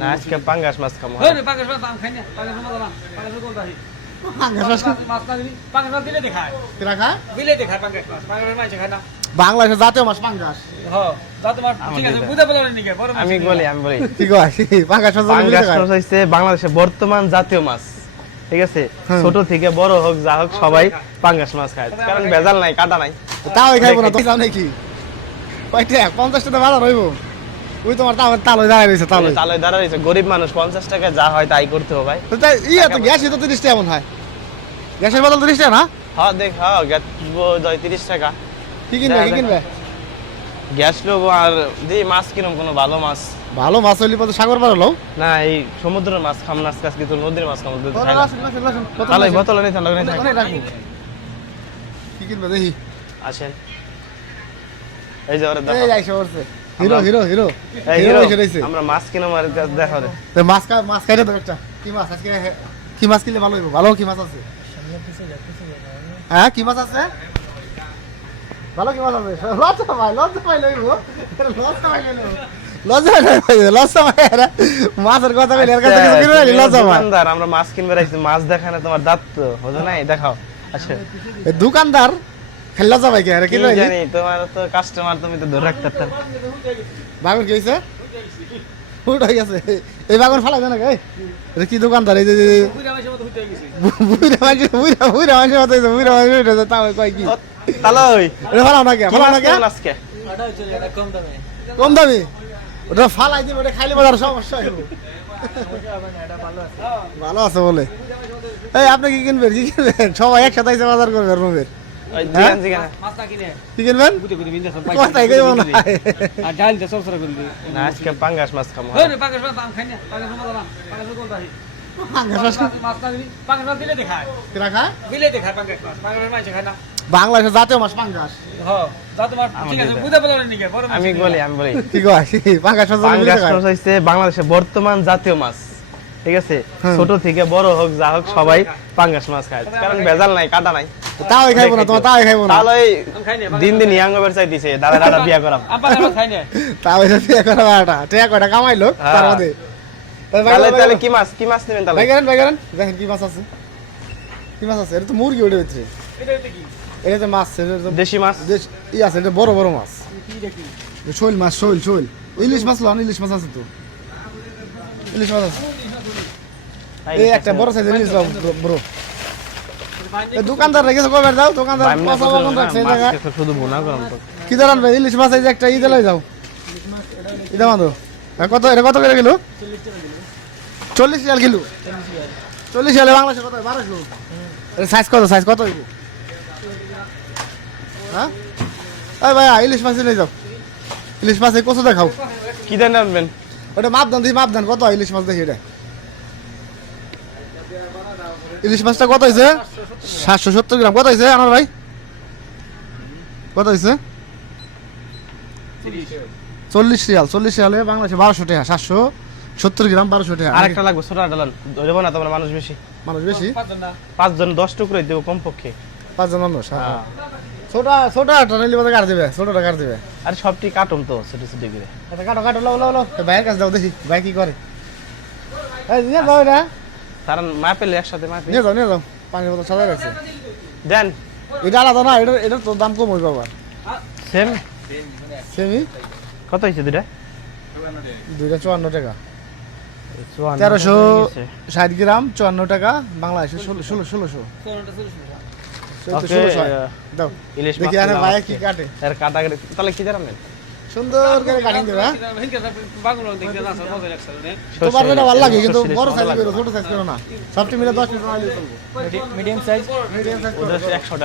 না আজকে পাঙ্গাস মাছ খাব। হই পাঙ্গাস মাছ খাই না পাঙ্গাস মাছ দাম পাঙ্গাস মাছ কোনটা পাঙ্গাস মাছ না দিবি পাঙ্গাস মাছ দিলে দেখায়। কিরাকা দিলে দেখায় পাঙ্গাস মাছ পাঙ্গাস মাছ খায় না। বাংলাদেশের জাতীয় মাছ পাঙ্গাস। হ্যাঁ ঠিক আছে আমি বলি আমি বলি। বাংলাদেশের বর্তমান জাতীয় মাছ ঠিক আছে? ছোট থেকে বড় হোক যা হোক সবাই পাঙ্গাস মাছ খায়। কারণ ভেজাল নাই কাটা নাই। তাও খাইবো না। তো নাকি? কয়টা? পঞ্চাশ টাকা ভাড়া রইব ওই তোমার তাও তালই দাঁড়ায় রয়েছে তালই। তাহলে দাঁড়া রয়েছে। গরিব মানুষ পঞ্চাশ টাকা যা হয় তাই করতে হবে ভাই। তাই ইয়ে তো গ্যাস তো তিরিশ টাকা এমন হয়। গ্যাসের বদল তিরিশ টাকা না? হ্যাঁ দেখ হ্যাঁ গ্যাস তিরিশ টাকা। কি কিনবে কি কিনবে? গ্যাস লোবো আর দি মাছ কিরম কোনো ভালো মাছ। ভালো মাছ হইলে পথে সাগর পার হলো না এই সমুদ্রের মাছ খাম না আজকে তো নদীর মাছ খাম তাহলে তাহলে বোতল নিতে হবে কি কিনবে দেখি। আসেন। এই যে ওরা এই দেখো। আইসা পড়ছে। Hero hero hero. হিরো আমরা মাছ কিনো মার দেখো রে তো মাছ কা মাছ খাইতে তো একটা। কি মাছ? আজকে কি মাছ কিনলে ভালো হইব? ভালো কি মাছ আছে? হ্যাঁ কি মাছ আছে? ভালো কি মাছ আছে? লজ্জা ভাই লজ্জা ভাই লইব। লজ্জা ভাই লইব। লজ্জা ভাই লজ্জা ভাই মাছের কথা কইলে এর কাছে কিছু কিনে লজ্জা ভাই আচ্ছা, আমরা মাছ কিনবে রাখছি মাছ দেখানে তোমার দাঁত তো হতো নাই? দেখাও। আচ্ছা। দোকানদার? খালি ভাই কে? আরে কি জানি তোমার তো কাস্টমার তুমি তো ধরে রাখতে পারতাম। বাগুন কি হইছে? উঠাই গেছে। এই বাগুন ফালাই দেন নাকি এটা কি দোকানদার? এই যে বুইরা মাছের মতো হইতে গেছে। বুইরা বুইরা বুইরা মানুষ মতো হইছে বুইরা তাও কয় কি? তাহলে ওই। এটা ফালাও না কে? কি ফালাও না কে? আজকে। আটা হচ্ছে এটা কম দামে। কম দামি? ওটা ফালাই দিবে ওটা খাইলে বাজার সমস্যা হইব। ভালো আছে। বলে। এই আপনি কি কিনবেন? কি কিনবেন? সবাই একসাথে বাজার করবেন রুমের আজকে পাঙ্গাস মাছ খাব। পাঙ্গাস মাছ খাই না। পাঙ্গাস মাছ বাংলাদেশের জাতীয় মাছ পাঙ্গাস। হ্যাঁ আমি বলি আমি বলি। হচ্ছে বাংলাদেশের বর্তমান জাতীয় মাছ। ঠিক আছে? ছোট থেকে বড় হোক যা হোক সবাই পাঙ্গাস মাছ খায়। কারণ ভেজাল নাই কাটা নাই। তাও খাইবো না তোমার তাও খাইবো না। তাহলে ওই খাই না দিন দিন ইয়াঙ্গ বের চাইতেছে দাদা দাদা বিয়া করাম। মাছ খাই না। তাও এটা টিয়া করা বারোটা টিয়া কয়টা কামাইলো হ্যাঁ। তার মধ্যে। তাহলে তাহলে কি মাছ কি মাছ নেবেন তাহলে? বাইগারেন বাইগারেন দেখেন কি মাছ আছে। কি মাছ আছে? এটা তো মুরগি উঠে হচ্ছে এটা হইতে কি? এটা তো মাছ এটা তো দেশি মাছ? দেশ ই আছে এটা বড় বড় মাছ। কি দেখি শৈল মাছ শৈল শৈল। ইলিশ মাছ লন ইলিশ মাছ আছে তো। ইলিশ মাছ আছে। এই একটা বড় সাইজের ইলিশ মাছ বড় এই দোকানদার রেখেছে কবে দাও দোকানদার রাখছে এই জায়গায়। শুধু কি দাঁড়ান ভাই ইলিশ মাছ এই যে একটা ই দিলাই যাও। ইদা বাঁধো কত এটা কত করে কিলো? চল্লিশ রিয়াল কিলো। চল্লিশ রিয়ালে বাংলাদেশে কত বারোশো। এটা সাইজ কত সাইজ কত হ্যাঁ? এই ভাইয়া ইলিশ মাছ নিয়ে যাও। ইলিশ মাছ এই কচু দেখাও কি দেন আনবেন? ওটা মাপদান দিই মাপদান কত ইলিশ মাছ দেখি এটা? ইলিশ মাছটা কত হয়েছে সাতশো সত্তর গ্রাম। কত হয়েছে আমার ভাই? কত হয়েছে চল্লিশ রিয়াল চল্লিশ রিয়ালে বাংলাদেশে বারোশো টাকা সাতশো সত্তর গ্রাম বারোশো টাকা। আরেকটা লাগবে ছোট ডালান দেবো না তোমার মানুষ বেশি। মানুষ বেশি? পাঁচজন দশ টুকরোই দেবো কমপক্ষে। পাঁচজন মানুষ হ্যাঁ। হ্যাঁ। ছোট ছোট একটা নিলে বাজার কাট দেবে ছোটটা কাট দেবে। আর সবটি কাটুম তো ছোট ছোট করে। এটা কাটো কাটো লো লো লো ভাইয়ের কাছে যাও দেখি ভাই কি করে। এই নিয়ে এটা তারা মাপেলে একসাথে মাপে। নিয়ে যাও নিয়ে যাও পানির বোতল সাজাই রাখছে। দেন। এটা আলাদা না এটা এটা তো দাম কম হইব আবার। সেম? সেমি কত হয়েছে দুটা দুইটা চুয়ান্ন টাকা। তেরোশো। ষাট গ্রাম চুয়ান্ন টাকা বাংলাদেশে ষোলো ষোলো ষোলোশো। মাছ দেখি আরে কিনলাম ভাই আজকে। কি কাটে। তাহলে কি জানেন সুন্দর করে কাটিং দেবে হ্যাঁ? তোমার যেটা ভালো লাগে কিন্তু বড় সাইজ করো। ছোট সাইজ করো না। সবটি মিলে মিনিট মিডিয়াম সাইজ মিডিয়াম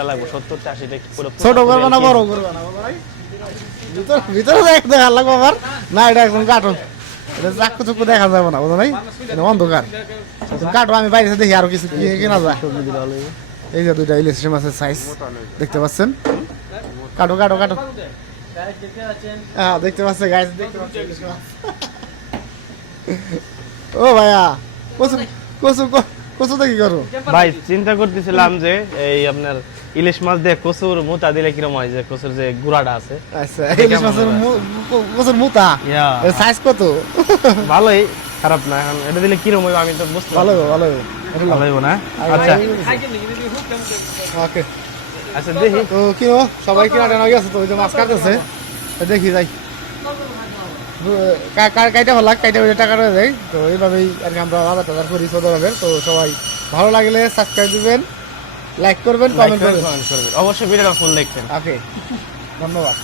লাগবে ছোট করবে না বড় করবে না ভাই। ভিতরে ভিতরে দেখ দেখা লাগবে আবার। না এটা একদম কাটো এটা চাকু চুকু দেখা যাবে না বুঝো নাই? এটা অন্ধকার। কাটো আমি বাইরে দেখি আরও কিছু কি কেনা যায়। এই যে দুইটা ইলিশ মাছের সাইজ দেখতে পাচ্ছেন? কাটো কাটো কাটো। হ্যাঁ দেখতে পাচ্ছে গাইস দেখতে পাচ্ছে ও ভাইয়া কচু কচু কচু কি করো? ভাই চিন্তা করতেছিলাম যে এই আপনার ইলিশ মাছ দিয়ে কচুর মোটা দিলে কিরম হয় যে কচুর যে গুড়াটা আছে? আচ্ছা ইলিশ মাছের কচুর মুতা? সাইজ কত? ভালোই খারাপ না এখন এটা দিলে কিরম হইব আমি তো বুঝতে ভালো ভালো ভালো না? আচ্ছা। ওকে আচ্ছা দেখি। তো কি ও? সবাই কিনা টানা গেছে তো ওই যে মাছ কাটতেছে। দেখি যাই। কাইটা ভালো কাইটা ওই টাকা রয়ে যায়। তো এইভাবেই আর কি আমরা আলাদা টাজার করি সৌদাবাদের তো সবাই ভালো লাগলে সাবস্ক্রাইব দিবেন লাইক করবেন কমেন্ট করবেন অবশ্যই ভিডিওটা ফুল দেখবেন। ওকে ধন্যবাদ।